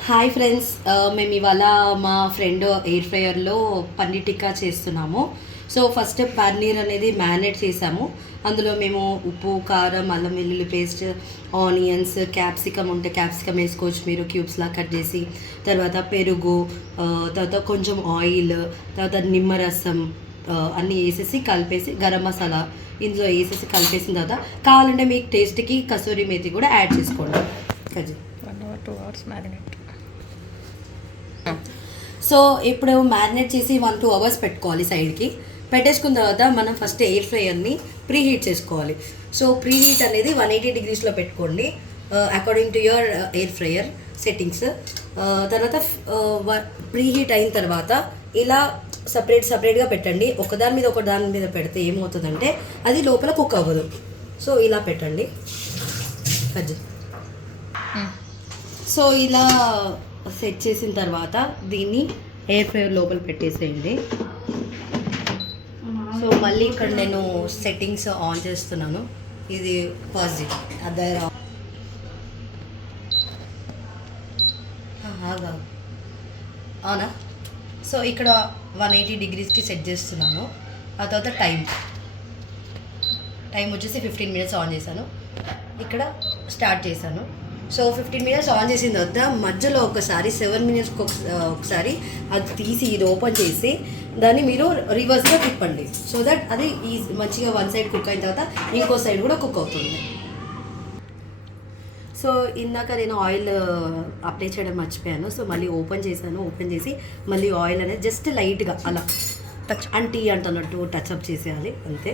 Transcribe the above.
Hi friends, మేము ఇవాళ మా ఫ్రెండ్ ఎయిర్ ఫ్రైయర్లో పన్నీర్ టిక్కా చేస్తున్నాము. సో ఫస్ట్ పన్నీర్ అనేది మ్యారినేట్ చేసాము. అందులో మేము ఉప్పు, కారం, అల్లం వెల్లుల్లి పేస్ట్, ఆనియన్స్, క్యాప్సికమ్ ఉంటే క్యాప్సికమ్ వేసుకోవచ్చు మీరు క్యూబ్స్లా కట్ చేసి. తర్వాత పెరుగు, తర్వాత కొంచెం ఆయిల్, తర్వాత నిమ్మరసం అన్నీ వేసేసి కలిపేసి గరం మసాలా ఇందులో వేసేసి కలిపేసిన తర్వాత కావాలంటే మీకు టేస్ట్కి కసూరి మేతి కూడా యాడ్ చేసుకోండి. 1 or 2 hours మ్యారినేట్. సో ఇప్పుడు మ్యారినేట్ చేసి 1-2 hours పెట్టుకోవాలి. సైడ్కి పెట్టేసుకున్న తర్వాత మనం ఫస్ట్ ఎయిర్ ఫ్రైయర్ని ప్రీహీట్ చేసుకోవాలి. సో ప్రీహీట్ అనేది 180 degreesలో పెట్టుకోండి according to your air fryer settings. తర్వాత ప్రీహీట్ అయిన తర్వాత ఇలా సపరేట్గా పెట్టండి. ఒకదాని మీద పెడితే ఏమవుతుందంటే అది లోపల కుక్ అవ్వదు. సో ఇలా పెట్టండి. సో ఇలా సెట్ చేసిన తర్వాత దీన్ని ఎయిర్ ఫ్రైయర్ లోపల పెట్టేసేయండి. సో మళ్ళీ ఇక్కడ నేను సెట్టింగ్స్ ఆన్ చేస్తున్నాను. ఇది పాజిటివ్ అదర్ అవునా. సో ఇక్కడ 180 degreesకి సెట్ చేస్తున్నాను. ఆ తర్వాత టైం వచ్చేసి 15 minutes ఆన్ చేశాను. ఇక్కడ స్టార్ట్ చేశాను. సో 15 minutes ఆన్ చేసిన తర్వాత మధ్యలో ఒకసారి 7 minutes ఒకసారి అది తీసి ఇది ఓపెన్ చేసి దాన్ని మీరు రివర్స్గా తిప్పండి. సో దట్ అది మంచిగా వన్ సైడ్ కుక్ అయిన తర్వాత ఇంకో సైడ్ కూడా కుక్ అవుతుంది. సో ఇందాక నేను ఆయిల్ అప్లై చేయడం మర్చిపోయాను. సో మళ్ళీ ఓపెన్ చేసి మళ్ళీ ఆయిల్ అనేది జస్ట్ లైట్గా అలా టచ్ అంటున్నట్టు టచ్అప్ చేసేయాలి అంతే.